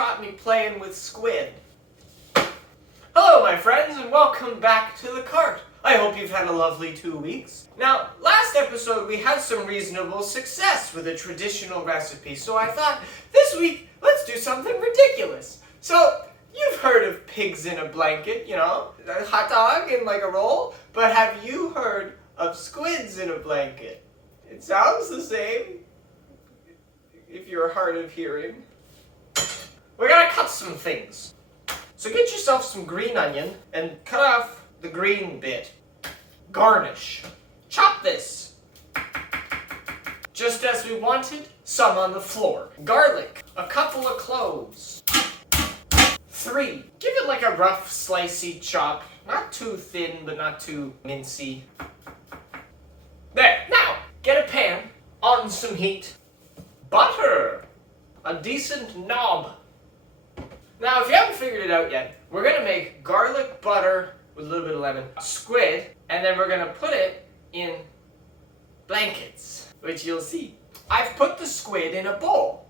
caught me playing with squid. Hello my friends and welcome back to the cart. I hope you've had a lovely 2 weeks. Now, last episode we had some reasonable success with a traditional recipe, so I thought this week let's do something ridiculous. So, you've heard of pigs in a blanket, you know, a hot dog and like a roll, but have you heard of squids in a blanket? It sounds the same, if you're hard of hearing. We're gonna cut some things. So get yourself some green onion and cut off the green bit. Garnish. Chop this. Just as we wanted, some on the floor. Garlic. A couple of cloves. 3. Give it like a rough slicey chop. Not too thin, but not too mincy. There. Now, get a pan. On some heat. Butter. A decent knob. Now, if you haven't figured it out yet, we're going to make garlic butter with a little bit of lemon, squid, and then we're going to put it in blankets, which you'll see. I've put the squid in a bowl.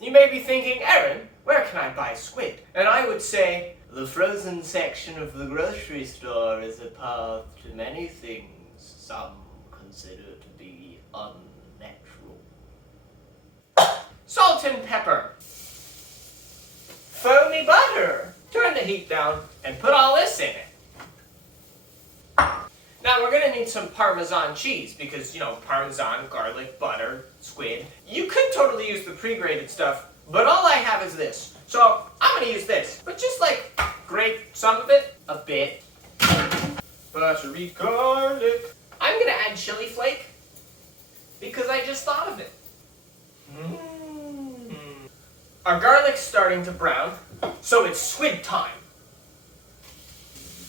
You may be thinking, Aaron, where can I buy squid? And I would say, the frozen section of the grocery store is a path to many things some consider to be unnatural. Salt and pepper. Foamy butter. Turn the heat down and put all this in it. Now we're going to need some Parmesan cheese because, you know, Parmesan, garlic, butter, squid. You could totally use the pre-grated stuff, but all I have is this. So I'm going to use this, but just like grate some of it, a bit. Buttery garlic. I'm going to add chili flake because I just thought of it. Our garlic's starting to brown, so it's squid time.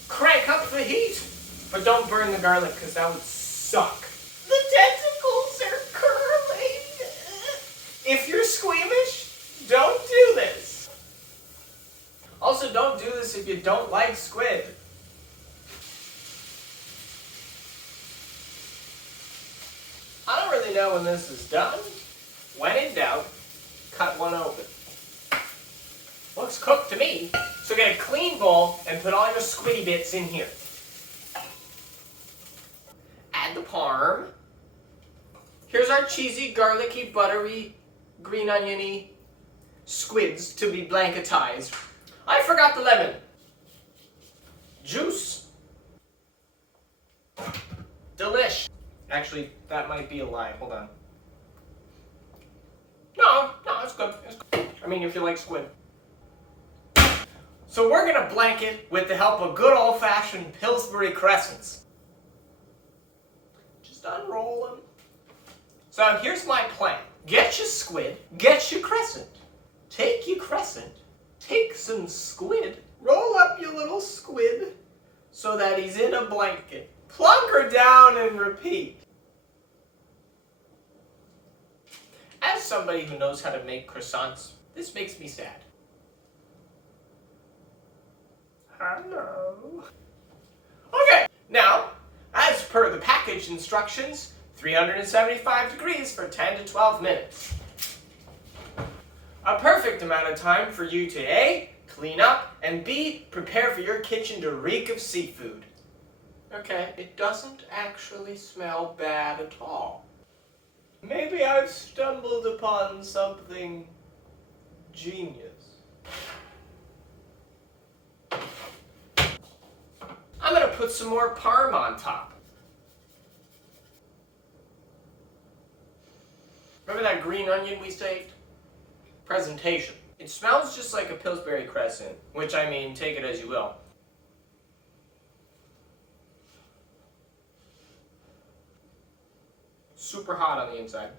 Crank up the heat, but don't burn the garlic because that would suck. The tentacles are curling. If you're squeamish, don't do this. Also, don't do this if you don't like squid. I don't really know when this is done. When in doubt, cut one open. Looks cooked to me. So get a clean bowl and put all your squiddy bits in here. Add the parm. Here's our cheesy, garlicky, buttery, green oniony squids to be blanketized. I forgot the lemon. Juice. Delish. Actually, that might be a lie. Hold on. No, it's good. It's good. I mean, if you like squid. So we're going to blanket with the help of good old-fashioned Pillsbury crescents. Just unroll them. So here's my plan. Get your squid, get your crescent. Take your crescent, take some squid, roll up your little squid so that he's in a blanket. Plunk her down and repeat. As somebody who knows how to make croissants, this makes me sad. Hello. Okay, now, as per the package instructions, 375 degrees for 10 to 12 minutes. A perfect amount of time for you to A, clean up, and B, prepare for your kitchen to reek of seafood. Okay, it doesn't actually smell bad at all. Maybe I've stumbled upon something genius. I'm going to put some more parm on top. Remember that green onion we saved? Presentation. It smells just like a Pillsbury crescent, which I mean, take it as you will. Super hot on the inside.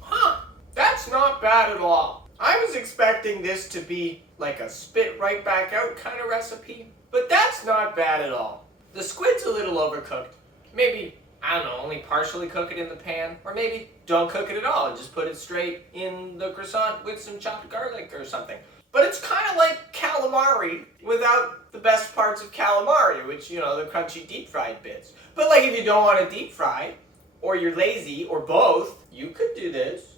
Huh, that's not bad at all. I was expecting this to be like a spit right back out kind of recipe, but that's not bad at all. The squid's a little overcooked. Maybe, I don't know, only partially cook it in the pan, or maybe don't cook it at all and just put it straight in the croissant with some chopped garlic or something. But it's kind of like calamari without the best parts of calamari, which, you know, the crunchy deep fried bits. But like if you don't want to deep fry, or you're lazy, or both, you could do this.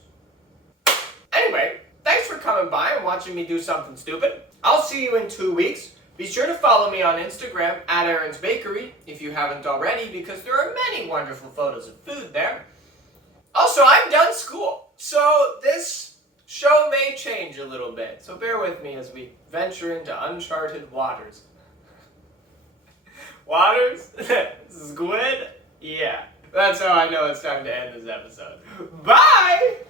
Anyway, thanks for coming by and watching me do something stupid. I'll see you in 2 weeks. Be sure to follow me on Instagram at Aaron's Bakery if you haven't already, because there are many wonderful photos of food there. Also, I'm done school, so this show may change a little bit. So bear with me as we venture into uncharted waters. Waters? Squid? Yeah. That's how I know it's time to end this episode. Bye!